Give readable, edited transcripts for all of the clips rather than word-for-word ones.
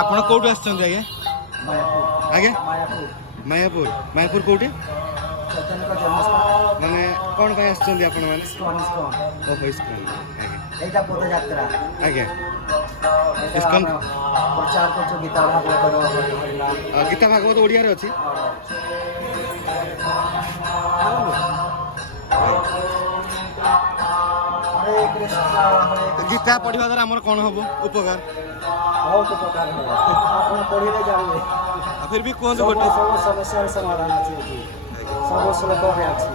ଆପଣ କୋଉଠୁ ଆସିଛନ୍ତି ଆଜ୍ଞା? ଆଜ୍ଞା ମାୟାପୁର। ମାୟାପୁର କୋଉଠି? ମାନେ କ'ଣ ପାଇଁ ଆସିଛନ୍ତି ଆପଣ ମାନେ? ଓହୋ ଇସ୍କନ। ଏଇଟା ପଦଯାତ୍ରା। ଆଜ୍ଞା ଇସ୍କନ ଇସ୍କନ ପ୍ରଚାର କରୁଛୁ ଗୀତା ଭାଗବତର ଗୀତା ଭାଗବତ ଓଡ଼ିଆରେ ଅଛି। ହରେ କୃଷ୍ଣ ହରେ କୃଷ୍ଣ। ଗୀତା ପଢ଼ିବା ଦ୍ୱାରା ଆମର କ'ଣ ହବ ଉପକାର? ବହୁତ ଉପକାର ହେବ। ଆପଣ ପଢ଼ିଲେ ଜାଣିବେ। ଫିର ବି କୁହନ୍ତୁ ସବୁ ଗୋଟେ। ସବୁ ସମସ୍ୟାର ସମାଧାନ ଅଛି ଏଠି। ସବୁ ଶ୍ଲୋକରେ ଅଛି।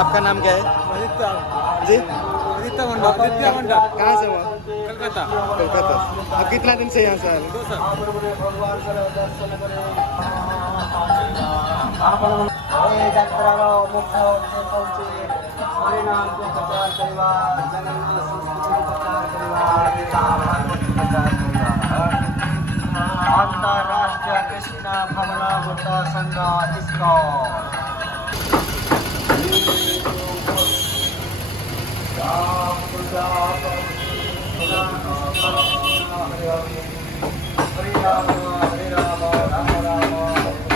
आपका नाम क्या है? आदित्य जी आदित्य मंडल आदित्य मंडल कहाँ से हो? कलकत्ता कोलकाता। आप कितना दिन से यहाँ से आए? 2 साल। ଏ ଯାତ୍ରାର ମୁଖ୍ୟ ଉଦ୍ଦେଶ୍ୟ ହେଉଛି ହରିନାମକୁ ପ୍ରଚାର କରିବା, ଜଗନ୍ନାଥ ସଂସ୍କୃତିକୁ ପ୍ରଚାର କରିବା, ଅନ୍ତରାଷ୍ଟ୍ରୀୟ କୃଷ୍ଣ ଭାବନାମୃତ ସଂଘ ଇସ୍କନ।